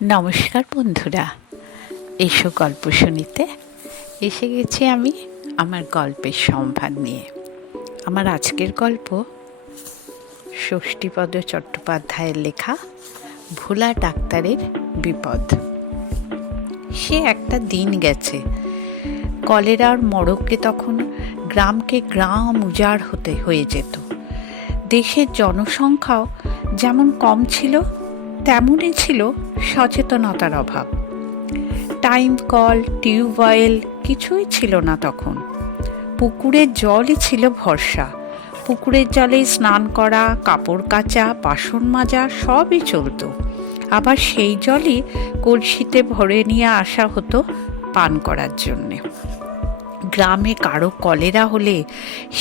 নমস্কার বন্ধুরা, এসো গল্প শুনিতে। এসে গেছি আমি আমার গল্পের সম্ভার নিয়ে। আমার আজকের গল্প ষষ্ঠীপদ চট্টোপাধ্যায়ের লেখা ভোলা ডাক্তারের বিপদ। সে একটা দিন গেছে, কলেরার মড়কে তখন গ্রামকে গ্রাম উজাড় হয়ে যেত। দেশের জনসংখ্যাও যেমন কম ছিল, তেমনই ছিল সচেতনতার অভাব। টাইম কল, টিউবওয়েল কিছুই ছিল না তখন। পুকুরের জলই ছিল ভরসা। পুকুরের জলে স্নান করা, কাপড় কাচা, বাসন মাজা সবই চলত। আবার সেই জলই কলসিতে ভরে নিয়ে আসা হতো পান করার জন্যে। গ্রামে কারো কলেরা হলে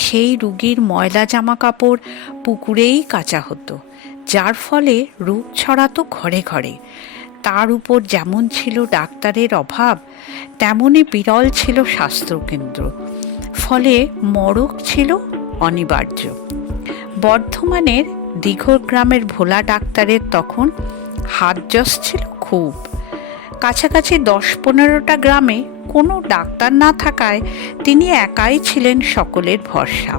সেই রুগীর ময়লা জামা কাপড় পুকুরেই কাচা হতো, যার ফলে রোগ ছড়াতো ঘরে ঘরে। তার উপর যেমন ছিল ডাক্তারের অভাব, তেমনই বিরল ছিল স্বাস্থ্যকেন্দ্র। ফলে মড়ক ছিল অনিবার্য। বর্ধমানের দিঘর গ্রামের ভোলা ডাক্তারের তখন হাতযশ ছিল খুব। কাছাকাছি 10-15টা গ্রামে কোনো ডাক্তার না থাকায় তিনি একাই ছিলেন সকলের ভরসা।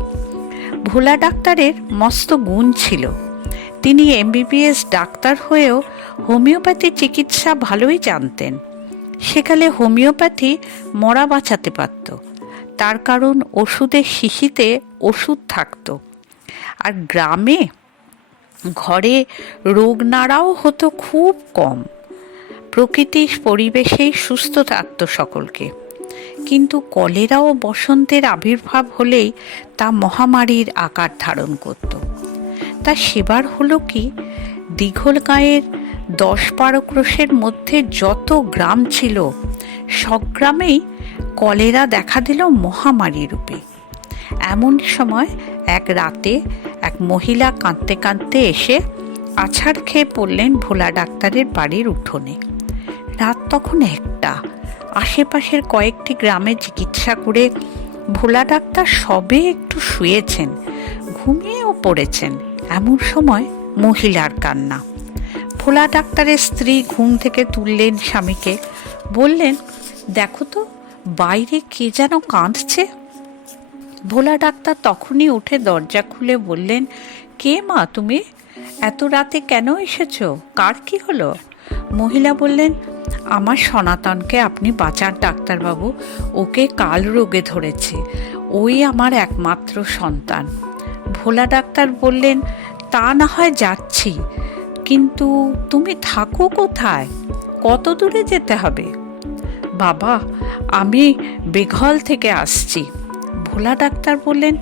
ভোলা ডাক্তারের মস্ত গুণ ছিল। তিনি MBBS ডাক্তার হয়েও হোমিওপ্যাথি চিকিৎসা ভালোই জানতেন। সেকালে হোমিওপ্যাথি মরা বাঁচাতে পারত, তার কারণ ওষুধের শিশিতে ওষুধ থাকত। আর গ্রামে ঘরে রোগ নাড়াও হতো খুব কম। প্রকৃতির পরিবেশেই সুস্থ থাকত সকলকে। কিন্তু কলেরা ও বসন্তের আবির্ভাব হলেই তা মহামারীর আকার ধারণ করত। তা সেবার হলো কি, দীঘলগাঁয়ের 10-12 ক্রোশের মধ্যে যত গ্রাম ছিল সব গ্রামেই কলেরা দেখা দিল মহামারী রূপে। এমন সময় এক রাতে এক মহিলা কাঁদতে কাঁদতে এসে আছাড় খেয়ে পড়লেন ভোলা ডাক্তারের বাড়ির উঠোনে। রাত তখন 1টা। আশেপাশের কয়েকটি গ্রামে চিকিৎসা করে ভোলা ডাক্তার সবে একটু শুয়েছেন, ঘুমিয়েও পড়েছেন। এমন সময় মহিলার কান্না। ভোলা ডাক্তারের স্ত্রী ঘুম থেকে তুললেন স্বামীকে, বললেন, দেখো তো বাইরে কে যেন কাঁদছে। ভোলা ডাক্তার তখনই উঠে দরজা খুলে বললেন, কে মা তুমি? এত রাতে কেন এসেছো? কার কি হলো? মহিলা বললেন, আমার সনাতনকে আপনি বাঁচান ডাক্তারবাবু, ওকে কাল রোগে ধরেছে, ওই আমার একমাত্র সন্তান। ভোলা ডাক্তার বললেন, তা না হয় যাচ্ছি, কিন্তু তুমি থাকো কোথায়? কত দূরে যেতে হবে? বাবা, আমি বেঘল থেকে আসছি। ভোলা ডাক্তার বললেন,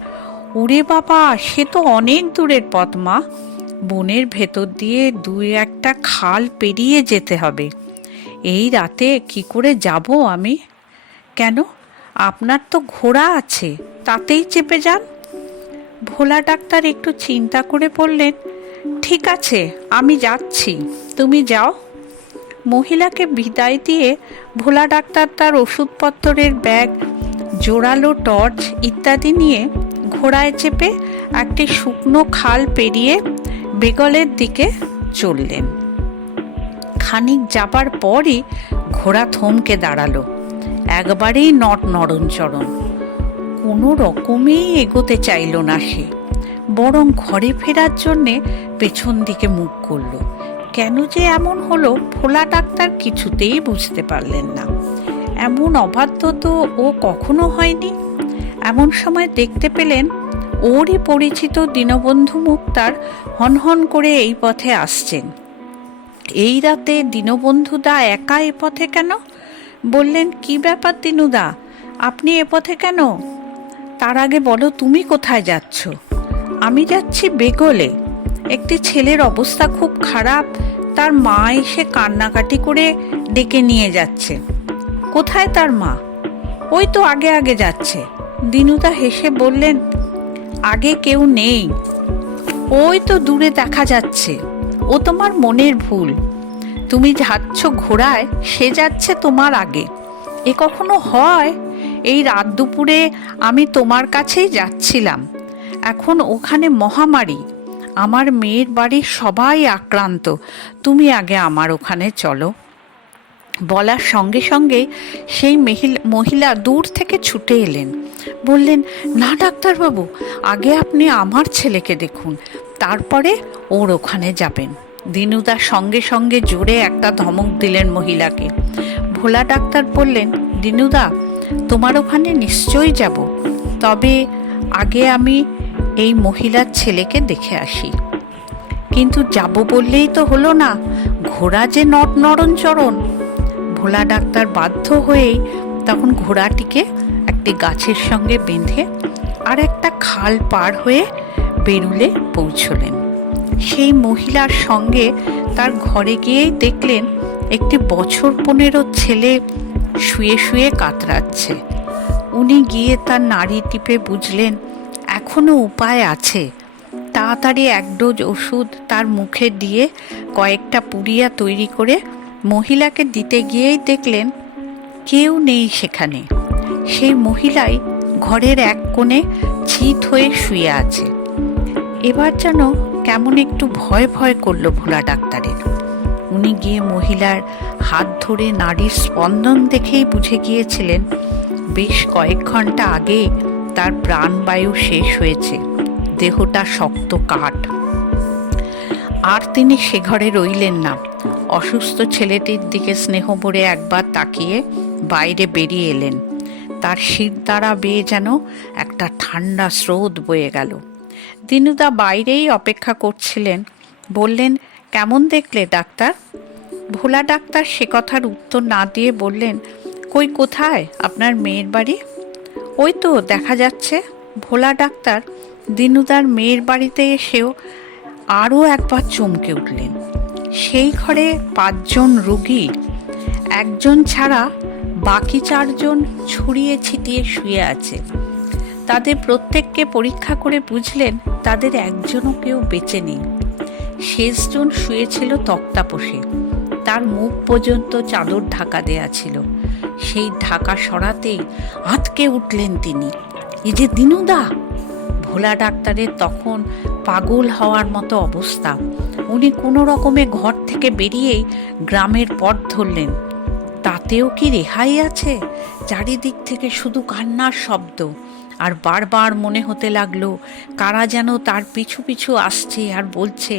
ওরে বাবা, সে তো অনেক দূরের পথ মা। বনের ভেতর দিয়ে 2-1টা খাল পেরিয়ে যেতে হবে। এই রাতে কি করে যাব আমি? কেন, আপনার তো ঘোড়া আছে, তাতেই চেপে যান। ভোলা ডাক্তার একটু চিন্তা করে বললেন, ঠিক আছে, আমি যাচ্ছি, তুমি যাও। মহিলাকে বিদায় দিয়ে ভোলা ডাক্তার তার ওষুধপত্রের ব্যাগ, জোরালো টর্চ ইত্যাদি নিয়ে ঘোড়ায় চেপে একটি শুকনো খাল পেরিয়ে বেগলের দিকে চললেন। খানিক যাবার পরই ঘোড়া থমকে দাঁড়ালো। একবারেই নড়নচড়ন। কোনো রকমেই এগোতে চাইল না সে, বরং ঘরে ফেরার জন্যে পেছন দিকে মুখ করল। কেন যে এমন হলো ভোলা ডাক্তার কিছুতেই বুঝতে পারলেন না। এমন অবাধ্য তো ও কখনো হয়নি। এমন সময় দেখতে পেলেন ওরই পরিচিত দীনবন্ধু মুক্তার হনহন করে এই পথে আসছেন। এই রাতে দীনবন্ধুদা একা এ পথে কেন? বললেন, কি ব্যাপার দীনুদা, আপনি এ পথে কেন? তার আগে বলো, তুমি কোথায় যাচ্ছ? আমি যাচ্ছি বেগলে। একটি ছেলের অবস্থা খুব খারাপ, তার মা এসে কান্নাকাটি করে ডেকে নিয়ে যাচ্ছে। কোথায় তার মা? ওই তো আগে আগে যাচ্ছে। দীনুদা হেসে বললেন, আগে কেউ নেই, ওই তো দূরে দেখা যাচ্ছে। ও তোমার মনের ভুল। তুমি যাচ্ছ ঘোড়ায়, সে যাচ্ছে তোমার আগে। এ কখনো হয়? এই রাত দুপুরে আমি তোমার কাছেই যাচ্ছিলাম। এখন ওখানে মহামারী, আমার মেয়ের বাড়ির সবাই আক্রান্ত। তুমি আগে আমার ওখানে চলো। বলার সঙ্গে সঙ্গে সেই মহিলা দূর থেকে ছুটে এলেন, বললেন, না ডাক্তারবাবু, আগে আপনি আমার ছেলেকে দেখুন, তারপরে ওর ওখানে যাবেন। দিনুদা সঙ্গে সঙ্গে জোরে একটা ধমক দিলেন মহিলাকে। ভোলা ডাক্তার বললেন, দিনুদা, তোমার ওখানে নিশ্চয়ই যাব, তবে আগে আমি এই মহিলার ছেলেকে দেখে আসি। কিন্তু যাব বললেই তো হলো না, ঘোড়া যে নড়নচড়ন। ভোলা ডাক্তার বাধ্য হয়েই তখন ঘোড়াটিকে একটি গাছের সঙ্গে বেঁধে আর একটা খাল পার হয়ে বেরুলে পৌঁছলেন। সেই মহিলার সঙ্গে তার ঘরে গিয়েই দেখলেন একটি বছর 15 ছেলে শুয়ে শুয়ে কাতরাচ্ছে। উনি গিয়ে তার নাড়ি টিপে বুঝলেন এখনো উপায় আছে। তাড়াতাড়ি 1 ডোজ ওষুধ তার মুখে দিয়ে কয়েকটা পুড়িয়া তৈরি করে মহিলাকে দিতে গিয়েই দেখলেন কেউ নেই সেখানে। সেই মহিলাই ঘরের এক কোণে চিত হয়ে শুয়ে আছে। এবার যেন কেমন একটু ভয় ভয় করলো ভোলা ডাক্তারের। উনি গিয়ে মহিলার হাত ধরে নাড়ির স্পন্দন দেখেই বুঝে গিয়েছিলেন বেশ কয়েক ঘন্টা আগে তার প্রাণবায়ু শেষ হয়েছে, দেহটা শক্ত কাঠ। আর তিনি সে ঘরে রইলেন না। অসুস্থ ছেলেটির দিকে স্নেহ ভরে একবার তাকিয়ে বাইরে বেরিয়ে এলেন। তার শির দ্বারা বেয়ে যেন একটা ঠান্ডা স্রোত বয়ে গেল। দিনুদা বাইরেই অপেক্ষা করছিলেন। বললেন, কেমন দেখলে ডাক্তার? ভোলা ডাক্তার সে কথার উত্তর না দিয়ে বললেন, কই, কোথায় আপনার মেয়ের বাড়ি? ওই তো দেখা যাচ্ছে। ভোলা ডাক্তার দিনুদার মেয়ের বাড়িতে এসেও আরও একবার চমকে উঠলেন। সেই ঘরে 5 জন রোগী, একজন ছাড়া বাকি 4 জন ছড়িয়ে ছিটিয়ে শুয়ে আছে। তাদের প্রত্যেককে পরীক্ষা করে বুঝলেন তাদের একজনও কেউ বেঁচে নেই। শেষজন শুয়েছিল তক্তাপোষে, তার মুখ পর্যন্ত চাদর ঢাকা দেয়া ছিল। সেই ঢাকা সরাতেই আঁতকে উঠলেন তিনি, এই যে দিনুদা! ভোলা ডাক্তারের তখন পাগল হওয়ার মতো অবস্থা। উনি কোনো রকমে ঘর থেকে বেরিয়েই গ্রামের পথ ধরলেন। তাতেও কি রেহাই আছে? চারিদিক থেকে শুধু কান্নার শব্দ, আর বারবার মনে হতে লাগলো কারা যেন তার পিছু পিছু আসছে আর বলছে,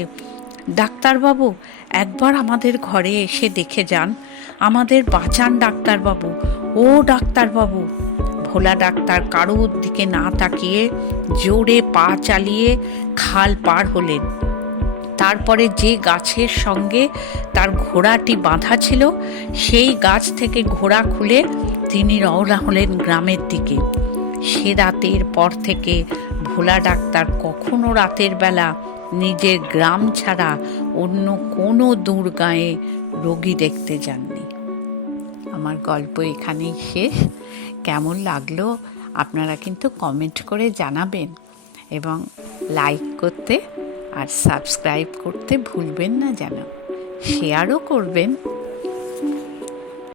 ডাক্তারবাবু, একবার আমাদের ঘরে এসে দেখে যান, আমাদের বাঁচান ডাক্তারবাবু, ও ডাক্তারবাবু। ভোলা ডাক্তার কারোর দিকে না তাকিয়ে জোরে পা চালিয়ে খাল পার হলেন। তারপরে যে গাছের সঙ্গে তার ঘোড়াটি বাঁধা ছিল সেই গাছ থেকে ঘোড়া খুলে তিনি রওনা হলেন গ্রামের দিকে। সে রাতের পর থেকে ভোলা ডাক্তার কখনো রাতের বেলা নিজের গ্রাম ছাড়া অন্য কোনো দূর গাঁয়ে রোগী দেখতে যাননি। আমার গল্প এখানেই শেষ। কেমন লাগলো আপনারা কিন্তু কমেন্ট করে জানাবেন, এবং লাইক করতে আর সাবস্ক্রাইব করতে ভুলবেন না যেন। শেয়ারও করবেন।